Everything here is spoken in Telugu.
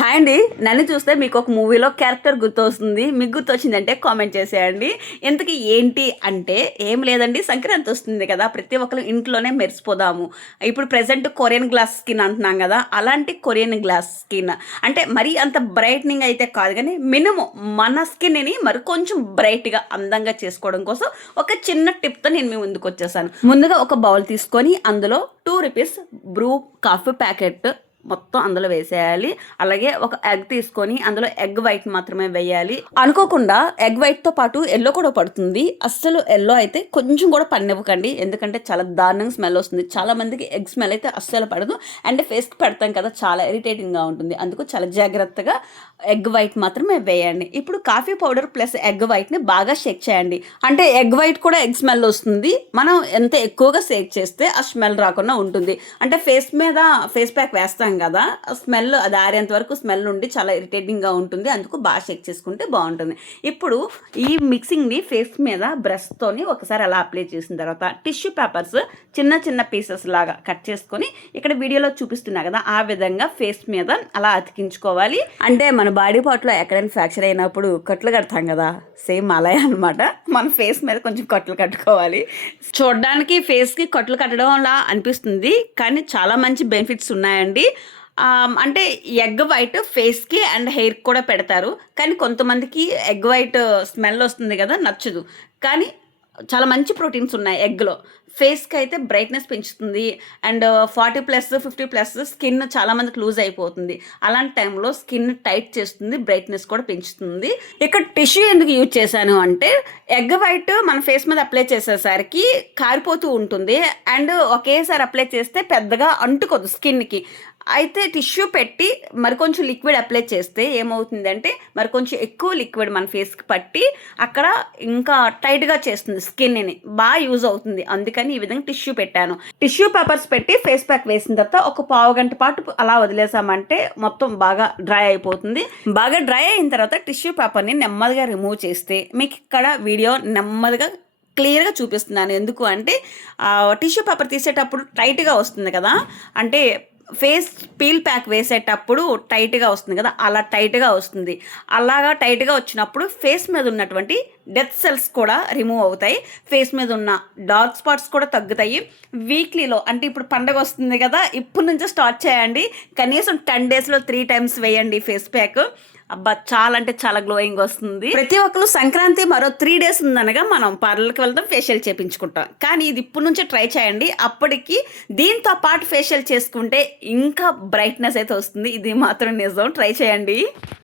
హాయ్ అండి. నన్ను చూస్తే మీకు ఒక మూవీలో క్యారెక్టర్ గుర్తొస్తుంది. మీకు గుర్తొచ్చిందంటే కామెంట్ చేసేయండి. ఇంతకీ ఏంటి అంటే ఏం లేదండి. సంక్రాంతి వస్తుంది కదా. ప్రతి ఒక్కరు ఇంట్లోనే మెరిసిపోదాము. ఇప్పుడు ప్రజెంట్ కొరియన్ గ్లాస్ స్కిన్ అంటున్నాం కదా. అలాంటి కొరియన్ గ్లాస్ స్కిన్. అంటే మరీ అంత బ్రైట్నింగ్ అయితే కాదు కానీ మినిమం మన స్కిన్ని మరి కొంచెం బ్రైట్గా అందంగా చేసుకోవడం కోసం ఒక చిన్న టిప్తో నేను మీ ముందుకు వచ్చేసాను ముందుగా ఒక బౌల్ తీసుకొని అందులో two rupees Bru coffee packet మొత్తం అందులో వేసేయాలి. అలాగే ఒక ఎగ్ తీసుకొని అందులో ఎగ్ వైట్ మాత్రమే వేయాలి. అనుకోకుండా ఎగ్ వైట్తో పాటు ఎల్లో కూడా పడుతుంది. అస్సలు ఎల్లో అయితే కొంచెం కూడా పనివ్వకండి ఎందుకంటే చాలా దారుణంగా స్మెల్ వస్తుంది. చాలా మందికి ఎగ్ స్మెల్ అయితే అస్సలు పడదు. అండ్ ఫేస్కి పెడతాం కదా చాలా ఇరిటేటింగ్గా ఉంటుంది. అందుకు చాలా జాగ్రత్తగా ఎగ్ వైట్ మాత్రమే వేయండి. ఇప్పుడు కాఫీ పౌడర్ ప్లస్ ఎగ్ వైట్ని బాగా షేక్ చేయండి. అంటే ఎగ్ వైట్ కూడా ఎగ్ స్మెల్ వస్తుంది. మనం ఎంత ఎక్కువగా షేక్ చేస్తే ఆ స్మెల్ రాకుండా ఉంటుంది. అంటే ఫేస్ మీద ఫేస్ ప్యాక్ వేస్తాం కదా. స్మెల్ అది ఆరేంత వరకు స్మెల్ ఉండి చాలా ఇరిటేటింగ్గా ఉంటుంది. అందుకు బాగా షేక్ చేసుకుంటే బాగుంటుంది. ఇప్పుడు ఈ మిక్సింగ్ని ఫేస్ మీద బ్రష్తోని ఒకసారి అలా అప్లై చేసిన తర్వాత టిష్యూ పేపర్స్ చిన్న చిన్న పీసెస్ లాగా కట్ చేసుకొని ఇక్కడ వీడియోలో చూపిస్తున్నా కదా ఆ విధంగా ఫేస్ మీద అలా అతికించుకోవాలి. అంటే మన బాడీ పార్ట్లో ఎక్కడైనా ఫ్రాక్చర్ అయినప్పుడు కట్లు కడతాం కదా సేమ్ అలాగే అనమాట మన ఫేస్ మీద కొంచెం కట్లు కట్టుకోవాలి. చూడడానికి ఫేస్కి కట్లు కట్టడం అలా అనిపిస్తుంది కానీ చాలా మంచి బెనిఫిట్స్ ఉన్నాయండి. అంటే ఎగ్ వైట్ ఫేస్కి అండ్ హెయిర్కి కూడా పెడతారు. కానీ కొంతమందికి ఎగ్ వైట్ స్మెల్ వస్తుంది కదా నచ్చదు. కానీ చాలా మంచి ప్రోటీన్స్ ఉన్నాయి ఎగ్లో. ఫేస్కి అయితే బ్రైట్నెస్ పెంచుతుంది. And forty plus fifty plus skin చాలామందికి లూజ్ అయిపోతుంది. అలాంటి టైంలో స్కిన్ టైట్ చేస్తుంది బ్రైట్నెస్ కూడా పెంచుతుంది. ఇక్కడ టిష్యూ ఎందుకు యూజ్ చేశాను అంటే ఎగ్ వైట్ మన ఫేస్ మీద అప్లై చేసేసరికి కారిపోతూ ఉంటుంది. అండ్ ఒకేసారి అప్లై చేస్తే పెద్దగా అంటుకోదు స్కిన్కి. అయితే టిష్యూ పెట్టి మరి కొంచెం లిక్విడ్ అప్లై చేస్తే ఏమవుతుందంటే మరి కొంచెం ఎక్కువ లిక్విడ్ మన ఫేస్కి పట్టి అక్కడ ఇంకా టైట్గా చేస్తుంది స్కిన్ని బాగా యూజ్ అవుతుంది. అందుకని ఈ విధంగా టిష్యూ పెట్టాను. టిష్యూ పేపర్స్ పెట్టి ఫేస్ ప్యాక్ వేసిన తర్వాత ఒక పావు గంట పాటు అలా వదిలేసామంటే మొత్తం బాగా డ్రై అయిపోతుంది. బాగా డ్రై అయిన తర్వాత టిష్యూ పేపర్ని నెమ్మదిగా రిమూవ్ చేస్తే మీకు ఇక్కడ వీడియో నెమ్మదిగా క్లియర్గా చూపిస్తున్నాను. ఎందుకు అంటే టిష్యూ పేపర్ తీసేటప్పుడు టైట్గా వస్తుంది కదా? అంటే ఫేస్ పీల్ ప్యాక్ వేసేటప్పుడు టైట్గా వస్తుంది కదా అలా టైట్గా వస్తుంది. అలాగా టైట్గా వచ్చినప్పుడు ఫేస్ మీద ఉన్నటువంటి డెత్ సెల్స్ కూడా రిమూవ్ అవుతాయి. ఫేస్ మీద ఉన్న డార్క్ స్పాట్స్ కూడా తగ్గుతాయి. వీక్లీలో అంటే ఇప్పుడు పండగ వస్తుంది కదా ఇప్పటి నుంచే స్టార్ట్ చేయండి. కనీసం టెన్ డేస్లో త్రీ టైమ్స్ వేయండి ఫేస్ ప్యాక్. అబ్బా చాలా అంటే చాలా గ్లోయింగ్ వస్తుంది. ప్రతి ఒక్కరు సంక్రాంతి మరో త్రీ డేస్ ఉందనగా మనం పార్లర్కి వెళ్తాం ఫేషియల్ చేపించుకుంటాం. కానీ ఇది ఇప్పటి నుంచే ట్రై చేయండి. అప్పటికి దీంతో పాటు ఫేషియల్ చేసుకుంటే ఇంకా బ్రైట్నెస్ అయితే వస్తుంది. ఇది మాత్రం నిజం. ట్రై చేయండి.